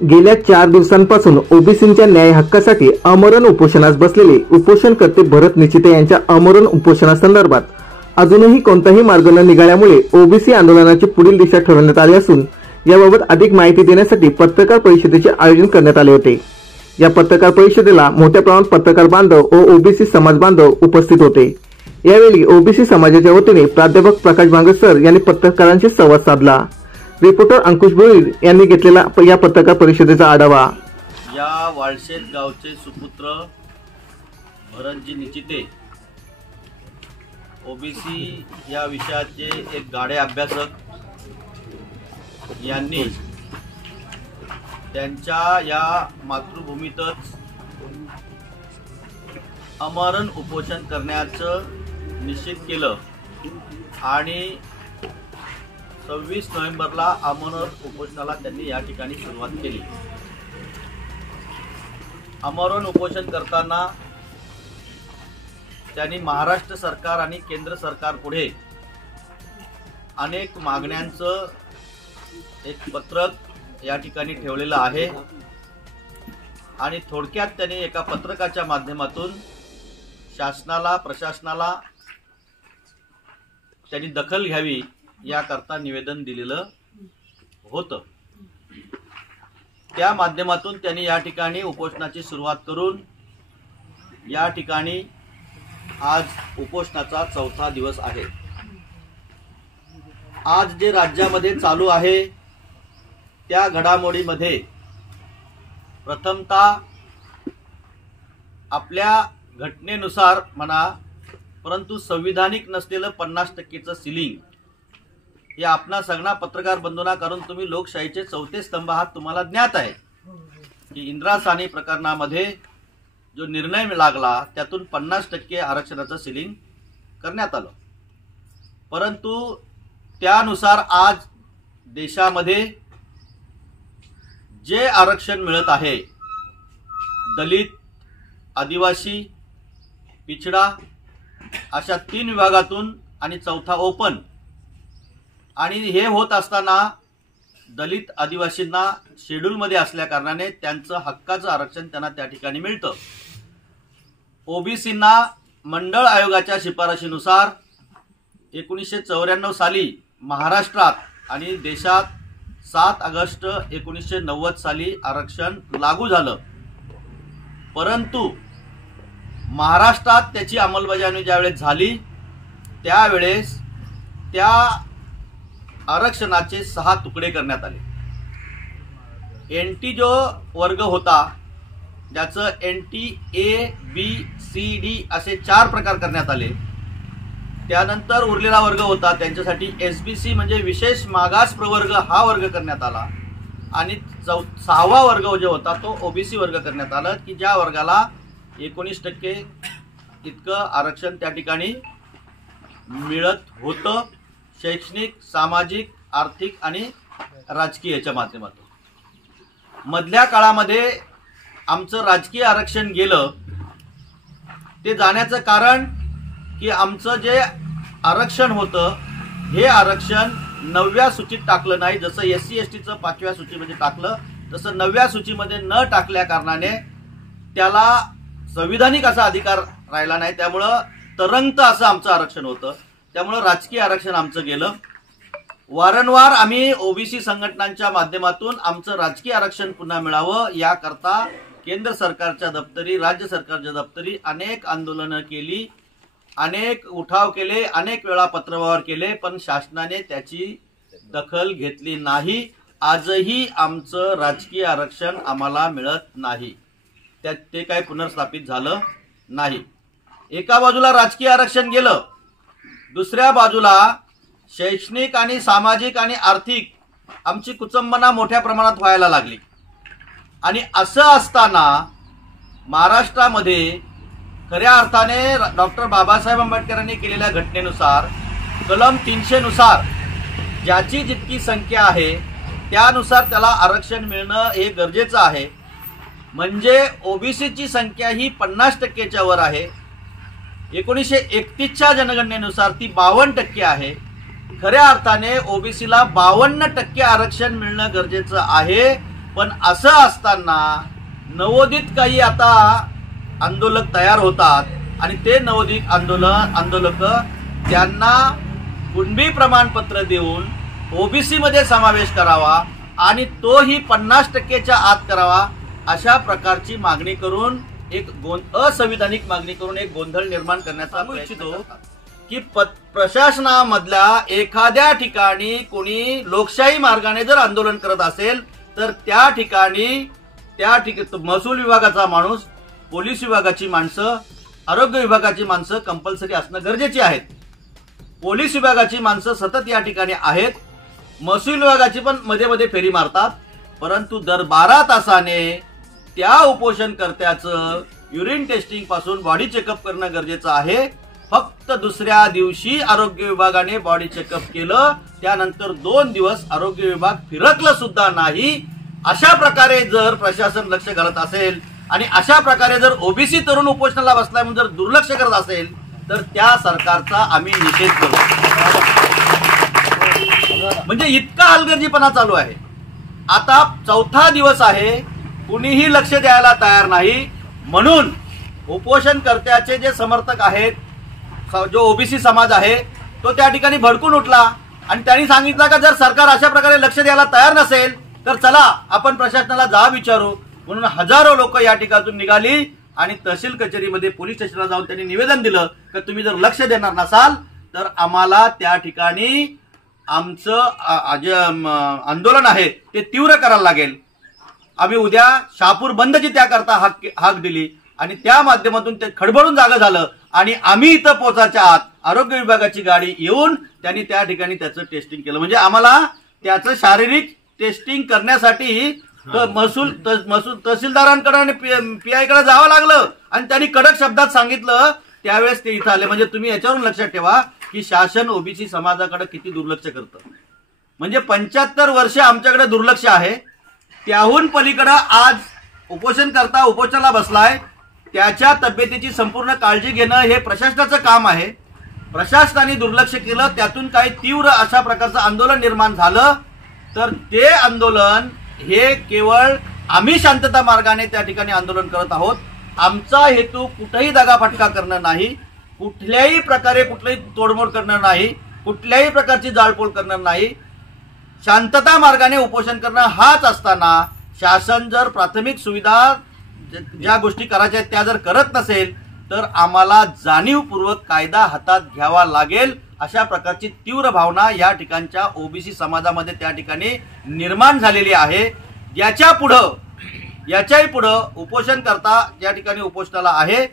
गेल्या 4 दिवसांपासून ओबीसींच्या न्याय हक्कासाठी आमरण उपोषणास बसलेले उपोषणकर्ते भरत निचिते यांच्या आमरण उपोषणासंदर्भात अजूनही कोणताही मार्ग न निघाल्यामुळे ओबीसी आंदोलनाची पुढील दिशा ठरवण्यात आली असून याबाबत अधिक माहिती देण्यासाठी पत्रकार परिषदेचे आयोजन करण्यात आले होते। या पत्रकार परिषदेला मोठ्या प्रमाणात पत्रकार बांधव व ओबीसी समाज बांधव उपस्थित होते। यावेळी ओबीसी समाजाच्या वतीने प्राध्यापक प्रकाश भांगरे सर यांनी पत्रकारांशी संवाद साधला। रिपोर्टर अंकुश भोईर यांनी घेतलेला या पत्रकार परिषदेचा आढावा। या वाळशेत गावचे सुपुत्र भरतजी निचिते ओबीसी या विषयाचे एक गाढे अभ्यासक यांनी त्यांच्या या मातृभूमीतच आमरण उपोषण करण्याचं निश्चित केलं आणि 26 नोव्हेंबरला आमरण उपोषणाला त्यांनी या ठिकाणी सुरुवात केली। आमरण उपोषण करताना त्यांनी महाराष्ट्र सरकार आणि केंद्र सरकार पुढे अनेक मागण्यांचं एक पत्रक या ठिकाणी ठेवलेलं आहे आणि थोडक्यात त्यांनी एका पत्रकाच्या माध्यमातून शासनाला प्रशासनाला त्यांनी दखल घ्यावी याकरता निवेदन दिलेलं होतं। त्या माध्यमातून त्यांनी या ठिकाणी उपोषणाची सुरुवात करून या ठिकाणी आज उपोषणाचा 4था दिवस आहे। आज जे राज्यामध्ये चालू आहे त्या घडामोडीमध्ये प्रथमतः आपल्या घटनेनुसार म्हणा परंतु संविधानिक नसलेलं 50% सिलिंग हे आपणा सगळा पत्रकार बंधूंना करून तुम्ही लोकशाहीचे 4थे स्तंभ आहात, तुम्हाला ज्ञात आहे की इंदिरा साहनी प्रकरणामध्ये जो निर्णय लागला त्यातून 50% आरक्षणाचं सिलिंग करण्यात आलं। परंतु त्यानुसार आज देशामध्ये जे आरक्षण मिळत आहे दलित, आदिवासी, पिछडा अशा 3 विभागातून आणि 4था ओपन, आणि हे होत असताना दलित आदिवासींना शेड्यूल मध्ये असल्या कारणाने त्यांचं हक्काचं आरक्षण त्यांना त्या ठिकाणी मिळतं। ओबीसींना मंडळ आयोगाच्या शिफारशीनुसार 1994 साली महाराष्ट्रात आणि देशात 7 ऑगस्ट 1990 साली आरक्षण लागू झालं, परंतु महाराष्ट्रात त्याची अंमलबजावणी ज्यावेळेस झाली त्यावेळेस त्या आरक्षणाचे 6 तुकडे करण्यात आले। एनटी जो वर्ग होता ज्याचं NT A B C D असे 4 प्रकार करण्यात आले। त्यानंतर उरलेला वर्ग होता त्यांच्यासाठी एसबीसी म्हणजे विशेष मागास प्रवर्ग हा वर्ग करण्यात आला आणि 6वा वर्ग जो होता तो ओबीसी वर्ग करण्यात आला की ज्या वर्गाला 19% इतकं आरक्षण त्या ठिकाणी मिळत होतं शैक्षणिक, सामाजिक, आर्थिक आणि राजकीय याच्या माध्यमातून। मधल्या काळामध्ये आमचं राजकीय आरक्षण गेलं, ते जाण्याचं कारण की आमचं जे आरक्षण होतं हे आरक्षण 9व्या सूचीत टाकलं नाही, जसं SC STचं 5व्या सूचीमध्ये टाकलं तसं 9व्या सूचीमध्ये न टाकल्या कारणाने त्याला संविधानिक असा अधिकार राहिला नाही, त्यामुळं तरंगत असं आमचं आरक्षण होतं, त्यामुळं राजकीय आरक्षण आमचं गेलं। वारंवार आम्ही ओबीसी संघटनांच्या माध्यमातून आमचं राजकीय आरक्षण पुन्हा मिळावं याकरता केंद्र सरकारच्या दप्तरी, राज्य सरकारच्या दप्तरी अनेक आंदोलनं केली, अनेक उठाव केले, अनेक वेळा पत्रव्यवहार केले, पण शासनाने त्याची दखल घेतली नाही। आजही आमचं राजकीय आरक्षण आम्हाला मिळत नाही, ते काही पुनर्स्थापित झालं नाही। एका बाजूला राजकीय आरक्षण गेलं, दुसऱ्या बाजूला शैक्षणिक आणि सामाजिक आणि आर्थिक आमची कुचंबना मोठ्या प्रमाणात व्हायला लागली आणि असं असताना महाराष्ट्रामध्ये खऱ्या अर्थाने डॉक्टर बाबासाहेब आंबेडकरांनी केलेल्या घटनेनुसार कलम 300 नुसार ज्याची जितकी संख्या आहे त्यानुसार त्याला आरक्षण मिळणं हे गरजेचं आहे। म्हणजे ओबीसीची संख्या ही 50%च्या वर आहे। 1931च्या जनगणनेनुसार ती 52% आहे। खऱ्या अर्थाने ओबीसीला 52% आरक्षण मिळणं गरजेचं आहे, पण असं असताना नवोदित काही आता आंदोलक तयार होतात आणि ते नवोदित आंदोलक त्यांना कुणबी प्रमाणपत्र देऊन ओबीसी मध्ये समावेश करावा आणि तोही 50%च्या आत करावा अशा प्रकारची मागणी करून एक असंविधानिक मागणी करून एक गोंधळ निर्माण करण्याचा इच्छितो की प्रशासनामधल्या एखाद्या ठिकाणी कोणी लोकशाही मार्गाने जर आंदोलन करत असेल तर त्या ठिकाणी महसूल विभागाचा माणूस, पोलीस विभागाची माणसं, आरोग्य विभागाची माणसं कंपल्सरी असणं गरजेची आहेत. पोलीस विभागाची माणसं सतत या ठिकाणी आहेत, महसूल विभागाची पण मध्ये मध्ये फेरी मारतात, परंतु दर 12 तासाने त्या उपोषणकर्त्याचं युरिन टेस्टिंग पासून बॉडी चेकअप करणं गरजेचं आहे. फक्त दुसऱ्या दिवशी आरोग्य विभागाने बॉडी चेकअप केलं, त्यानंतर 2 दिवस आरोग्य विभाग फिरकलं सुद्धा नाही. अशा प्रकारे जर प्रशासन लक्ष घालत असेल आणि अशा प्रकारे जर ओबीसी तरुण उपोषणाला बसलाय म्हणून जर दुर्लक्ष करत असेल तर त्या सरकारचा आम्ही निषेध करू. म्हणजे इतका हलगर्जीपणा चालू आहे. आता 4था दिवस आहे, कुणीही लक्ष द्यायला तयार नाही. म्हणून उपोषणकर्त्याचे जे समर्थक आहेत, जो ओबीसी समाज आहे तो त्या ठिकाणी भडकून उठला आणि त्यांनी सांगितलं का जर सरकार अशा प्रकारे लक्ष द्यायला तयार नसेल तर चला आपण प्रशासनाला जाब विचारू. म्हणून हजारो लोक या ठिकाणातून निघाली आणि तहसील कचेरीमध्ये पोलीस स्टेशनला जाऊन त्यांनी निवेदन दिलं की तुम्ही जर लक्ष देणार नसाल तर आम्हाला त्या ठिकाणी आमचं जे आंदोलन आहे ते तीव्र करायला लागेल. आम्ही उद्या शहापूर बंदची त्याकरता हाक दिली आणि त्या माध्यमातून ते खडबडून जागं झालं आणि आम्ही इथं पोहोचायच्या आत आरोग्य विभागाची गाडी येऊन त्यांनी त्या ठिकाणी त्याचं टेस्टिंग केलं. म्हणजे आम्हाला त्याचं शारीरिक टेस्टिंग करण्यासाठी महसूल तहसीलदारांकडे आणि पीआयकडे जावं लागलं आणि त्यांनी कडक शब्दात सांगितलं. त्यावेळेस ते इथं आले. म्हणजे तुम्ही याच्यावरून लक्षात ठेवा की शासन ओबीसी समाजाकडे किती दुर्लक्ष करतं. म्हणजे 75 वर्ष आमच्याकडे दुर्लक्ष आहे. त्याहून पलीकडे आज उपोषणकर्ता उपोषणाला बसलाय, त्याच्या तब्येतीची संपूर्ण काळजी घेणं हे प्रशासनाचं काम आहे. प्रशासनाने दुर्लक्ष केलं, त्यातून काही तीव्र अशा प्रकारचं आंदोलन निर्माण झालं तर ते आंदोलन हे केवळ आम्ही शांतता मार्गाने त्या ठिकाणी आंदोलन करत आहोत. आमचा हेतू कुठेही दगाफटका करणं नाही, कुठल्याही प्रकारे कुठलीही तोडमोड करणं नाही, कुठल्याही प्रकारची जाळपोळ करणं नाही. शांतता मार्गाने उपोषण करणं हाच असताना शासन जर प्राथमिक सुविधा ज्या गोष्टी करायच्या आहेत त्या जर करत नसेल तर आम्हाला जाणीवपूर्वक कायदा हातात घ्यावा लागेल. अशा प्रकारची तीव्र भावना या ठिकाणच्या ओबीसी समाजामध्ये त्या ठिकाणी निर्माण झालेली आहे. याच्याही पुढं उपोषणकर्ता या ठिकाणी उपोषणाला आहे.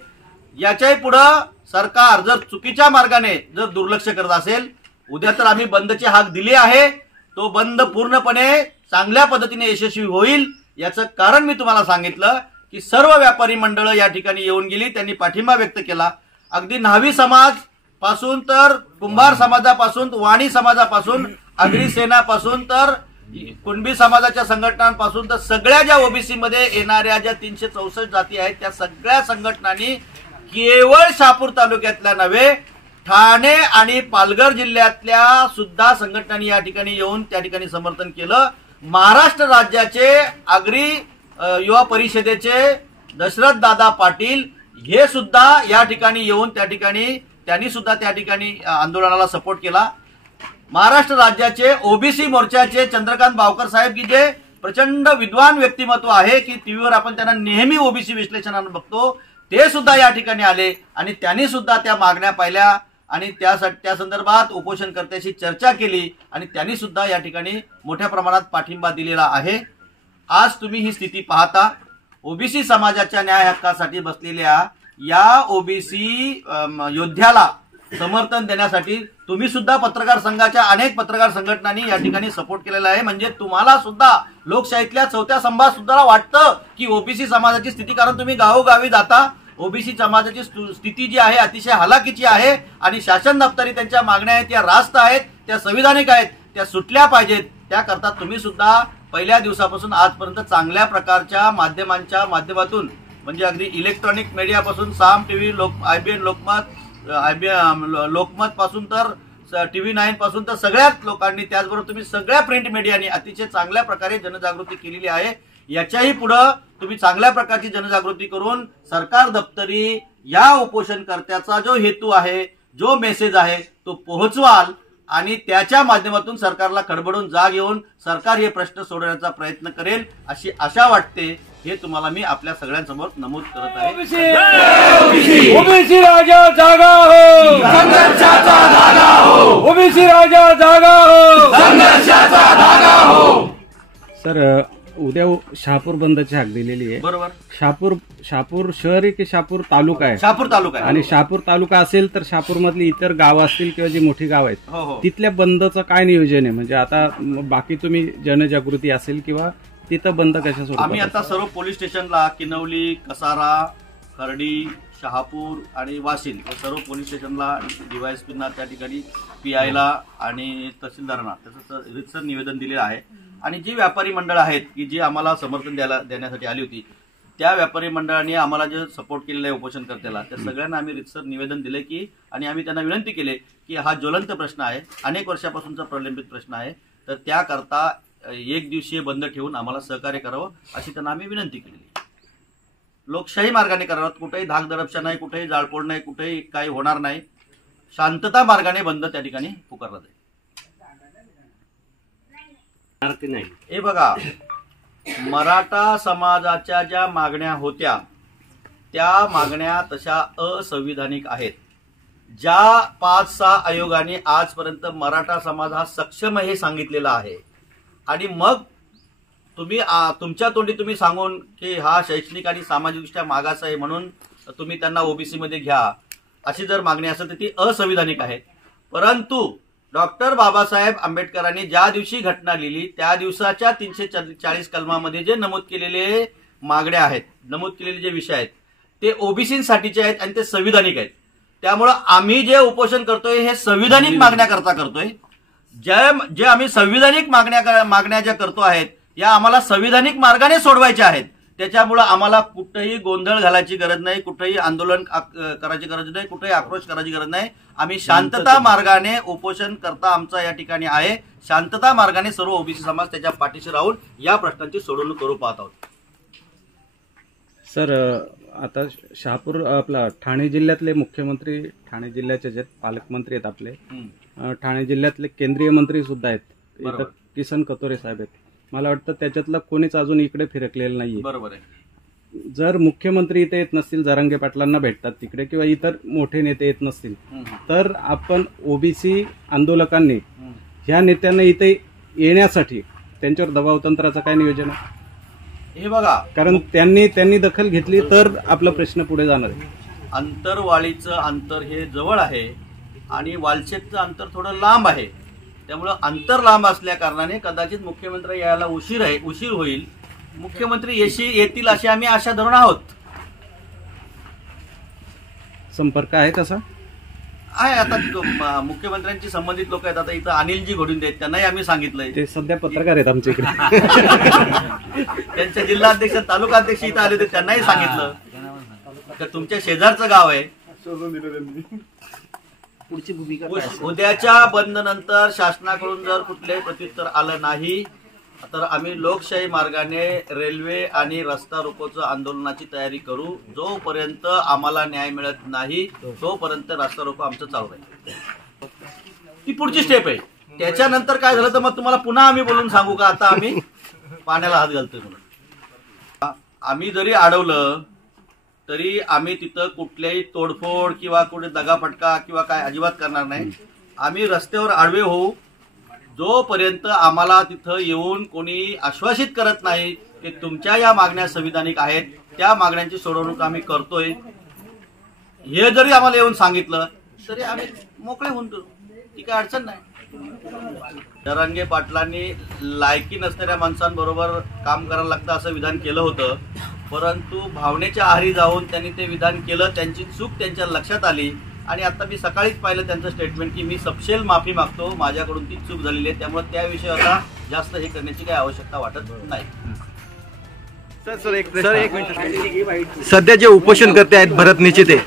याच्याही पुढं सरकार जर चुकीच्या मार्गाने जर दुर्लक्ष करत असेल, उद्या तर आम्ही बंदची हाक दिली आहे, तो बंद पूर्णपणे चांगल्या पद्धतीने यशस्वी होईल. याचं कारण मी तुम्हाला सांगितलं की सर्व व्यापारी मंडळ या ठिकाणी येऊन गेली, त्यांनी पाठिंबा व्यक्त केला. अगदी न्हावी समाज पासून तर कुंभार समाजापासून, वाणी समाजापासून, आगरी सेनापासून तर कुणबी समाजाच्या संघटनांपासून तर सगळ्या ज्या ओबीसी मध्ये येणाऱ्या ज्या 364 जाती आहेत त्या सगळ्या संघटनांनी केवळ शहापूर तालुक्यातल्या नव्हे ठाणे आणि पालघर जिल्ह्यातल्या सुद्धा संघटनांनी या ठिकाणी येऊन त्या ठिकाणी समर्थन केलं. महाराष्ट्र राज्याचे आगरी युवा परिषदेचे दशरथ दादा पाटील हे सुद्धा या ठिकाणी येऊन त्यांनी सुद्धा त्या ठिकाणी आंदोलनाला सपोर्ट केला. महाराष्ट्र राज्याचे ओबीसी मोर्चाचे चंद्रकांत बावकर साहेब की जे प्रचंड विद्वान व्यक्तिमत्व आहे की टीव्हीवर आपण त्यांना नेहमी ओबीसी विश्लेषणानं बघतो, ते सुद्धा या ठिकाणी आले आणि त्यांनी सुद्धा त्या मागण्या पाहिल्या आणि त्या संदर्भात उपोषणकर्त्याशी चर्चा केली आणि त्यांनी सुद्धा या ठिकाणी मोठ्या प्रमाणात पाठिंबा दिलेला आहे. आज तुम्ही ही स्थिती पाहता, ओबीसी समाजाच्या न्याय हक्कासाठी बसलेल्या या ओबीसी योद्ध्याला समर्थन देण्यासाठी तुम्ही सुद्धा पत्रकार संघाच्या अनेक पत्रकार संघटनांनी या ठिकाणी सपोर्ट केलेला आहे. म्हणजे तुम्हाला सुद्धा लोकशाहीतल्या चौथ्या स्तंभात सुद्धा वाटतं की ओबीसी समाजाची स्थिती, कारण तुम्ही गावोगावी जाता, ओबीसी समाजाची स्थिती जी आहे अतिशय हलाखीची आहे आणि शासन दप्तरी त्यांच्या मागण्या आहेत त्या रास्त आहेत, त्या संविधानिक आहेत, त्या सुटल्या पाहिजेत. त्याकरता तुम्ही सुद्धा पहिल्या दिवसापासून आजपर्यंत चांगल्या प्रकारच्या माध्यमांच्या माध्यमातून म्हणजे अगदी इलेक्ट्रॉनिक मीडियापासून साम टीव्ही, आयबीएन लोकमत पासून तर टीव्ही 9 पासून तर सगळ्याच लोकांनी, त्याचबरोबर तुम्ही सगळ्या प्रिंट मीडियानी अतिशय चांगल्या प्रकारे जनजागृती केलेली आहे. याच्याही पुढं तुम्ही चांगल्या प्रकारची जनजागृती करून सरकार दप्तरी या उपोषणकर्त्याचा जो हेतू आहे, जो मेसेज आहे तो पोहोचवाल आणि त्याच्या माध्यमातून सरकारला खडबडून जाग येऊन सरकार हे प्रश्न सोडवण्याचा प्रयत्न करेल अशी आशा वाटते. हे तुम्हाला मी आपल्या सगळ्यांसमोर नमूद करत आहे. ओबीसी राजा जागा हो, संघर्षाचा धागा हो. ओबीसी राजा जागा हो, संघर्षाचा धागा हो. सर, उद्या शहापूर बंदची हाक दिलेली आहे. बरोबर. शहापूर शहर आहे की शहापूर तालुका आहे? शहापूर तालुका आहे. आणि शहापूर तालुका असेल तर शहापूर मधली इतर गावं असतील किंवा जी मोठी गाव आहेत, हो. तिथल्या बंदचं काय नियोजन आहे? म्हणजे आता बाकी तुम्ही जनजागृती असेल किंवा तिथं बंद कशा सोडतात? आम्ही आता सर्व पोलीस स्टेशनला किनवली, कसारा, खर्डी, शहापूर आणि वाशिल या सर्व पोलीस स्टेशनला डीवायएसपींना त्या ठिकाणी पीआयला आणि तहसीलदारांना त्याचं रितसर निवेदन दिलेलं आहे. आणि जी व्यापारी मंडळ आहेत की जी आम्हाला समर्थन देण्यासाठी आली होती, त्या व्यापारी मंडळांनी आम्हाला जे सपोर्ट केलेलं आहे उपोषणकर्त्याला, त्या सगळ्यांना आम्ही रितसर निवेदन दिले की आणि आम्ही त्यांना विनंती केली की हा ज्वलंत प्रश्न आहे, अनेक वर्षापासूनचा प्रलंबित प्रश्न आहे, तर त्याकरता एक दिवसीय बंद ठेवून आम्हाला सहकार्य करावं अशी त्यांना आम्ही विनंती केलेली. लोकशाही मार्गाने करावं, कुठेही धाकदडपशा नाही, कुठेही जाळपोळ नाही, कुठेही काही होणार नाही, शांतता मार्गाने बंद त्या ठिकाणी पुकारला जाईल. हे बघा, मराठा समाजाच्या ज्या मागण्या होत्या त्या मागण्या तशा असंविधानिक आहेत. ज्या 5-6 आयोगाने आजपर्यंत मराठा समाज हा सक्षम हे सांगितलेलं आहे आणि मग तुम्ही तुमच्या तोंडी तुम्ही सांगून की हा शैक्षणिक आणि सामाजिकदृष्ट्या मागास आहे म्हणून तुम्ही त्यांना ओबीसी मध्ये घ्या अशी जर मागणी असेल तर ती असंविधानिक आहे. परंतु डॉक्टर बाबासाहेब आंबेडकरांनी ज्या दिवशी घटना लिहिली त्या दिवसाच्या 340 कलमामध्ये जे नमूद केलेले मागण्या आहेत, नमूद केलेले जे विषय आहेत ते ओबीसींसाठीचे आहेत आणि ते संविधानिक आहेत. त्यामुळं आम्ही जे उपोषण करतोय हे संविधानिक मागण्याकरता करतोय. जे आम्ही संविधानिक मागण्या ज्या करतो आहेत या आम्हाला संविधानिक मार्गाने सोडवायच्या आहेत. त्याच्यामुळं आम्हाला कुठेही गोंधळ घालायची गरज नाही, कुठेही आंदोलन करायची गरज नाही, कुठेही आक्रोश करायची गरज नाही. आम्ही शांतता मार्गाने उपोषण करता आमचा या ठिकाणी आहे. शांतता मार्गाने सर्व ओबीसी समाज त्याच्या पाठीशी राहून या प्रश्नांची सोडवणूक करू पाहत आहोत. सर, आता शहापूर आपला ठाणे जिल्ह्यातले मुख्यमंत्री, ठाणे जिल्ह्याचे जे पालकमंत्री आहेत आपले, ठाणे जिल्ह्यातले केंद्रीय मंत्री सुद्धा आहेत, इथं किसन कतोरे साहेब आहेत. मला वाटतं त्याच्यातलं कोणीच अजून इकडे फिरकलेलं नाहीये. बरोबर आहे. जर मुख्यमंत्री इथे येत नसतील, जरांगे पाटलांना भेटतात तिकडे किंवा इतर मोठे नेते येत नसतील तर आपण ओबीसी आंदोलकांनी ह्या नेत्यांना इथे येण्यासाठी त्यांच्यावर दबाव तंत्राचं काय नियोजन आहे? हे बघा, कारण त्यांनी दखल घेतली तर आपला प्रश्न पुढे जाणार आहे. अंतरवाळीचं अंतर हे जवळ आहे आणि वालशेतचं अंतर थोडं लांब आहे. त्यामुळं अंतर लांब असल्या कारणाने कदाचित मुख्यमंत्री यायला उशीर होईल. मुख्यमंत्री येतील अशी आम्ही आशा धरून आहोत. संपर्क आहे तसा आहे. आता मुख्यमंत्र्यांची संबंधित लोक आहेत. आता इथं अनिलजी घोडून आहेत, त्यांनाही आम्ही सांगितलंय. ते सध्या पत्रकार आहेत आमच्या इकडे. त्यांचे जिल्हाध्यक्ष, तालुका अध्यक्ष इथं आले होते, त्यांनाही सांगितलं तर तुमच्या शेजारचं गाव आहे. उद्याच्या बंद नंतर शासनाकडून जर कुठलंही प्रत्युत्तर आलं नाही तर आम्ही लोकशाही मार्गाने रेल्वे आणि रस्ता रोकोचं आंदोलनाची तयारी करू. जोपर्यंत आम्हाला न्याय मिळत नाही तोपर्यंत रस्ता रोको आमचं चालू राहील. ती पुढची स्टेप आहे. त्याच्यानंतर काय झालं तर मग तुम्हाला पुन्हा आम्ही बोलून सांगू का आता आम्ही पाण्याला हात घालतोय म्हणून. आम्ही जरी अडवलं तरी आम्ही तिथं कुठल्याही तोडफोड किंवा कुठे दगाफटका किंवा काय अजिबात करणार नाही. आम्ही रस्त्यावर आडवे होऊ जोपर्यंत आम्हाला तिथं येऊन कोणी आश्वासित करत नाही की तुमच्या या मागण्या संविधानिक आहेत, त्या मागण्यांची सोडवणूक आम्ही करतोय हे जरी आम्हाला येऊन सांगितलं तरी आम्ही मोकळे होऊन करू. ती काय अडचण नाही. जरांगे पाटलांनी लायकी नसणाऱ्या माणसांबरोबर काम करायला लागतं असं विधान केलं होतं, परंतु भावनेच्या आहारी जाऊन त्यांनी ते विधान केलं. त्यांची चूक त्यांच्या लक्षात आली आणि आता मी सकाळीच पाहिलं त्यांचं स्टेटमेंट की मी सपशेल माफी मागतो, माझ्याकडून ती चूक झालेली आहे. त्यामुळे त्याविषयी आता जास्त हे करण्याची काही आवश्यकता वाटत नाही. सर एक मिनिट. सध्या जे उपोषणकर्ते आहेत भरत निचिते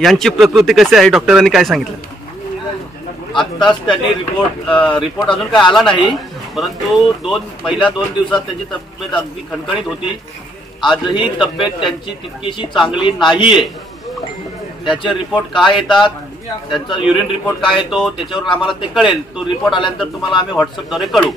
यांची प्रकृती कशी आहे, डॉक्टरांनी काय सांगितलं? आत्ताच त्यांनी रिपोर्ट अजून काय आला नाही, परंतु पहिल्या 2 दिवसात त्यांची तब्येत अगदी खणखणीत होती. आजही तब्येत त्यांची तितकीशी चांगली नाहीये. त्याचे रिपोर्ट काय येतात, त्यांचा युरिन रिपोर्ट काय येतो त्याच्यावर आम्हाला ते कळेल. तो रिपोर्ट आल्यानंतर तुम्हाला आम्ही व्हॉट्सअपद्वारे कळवू.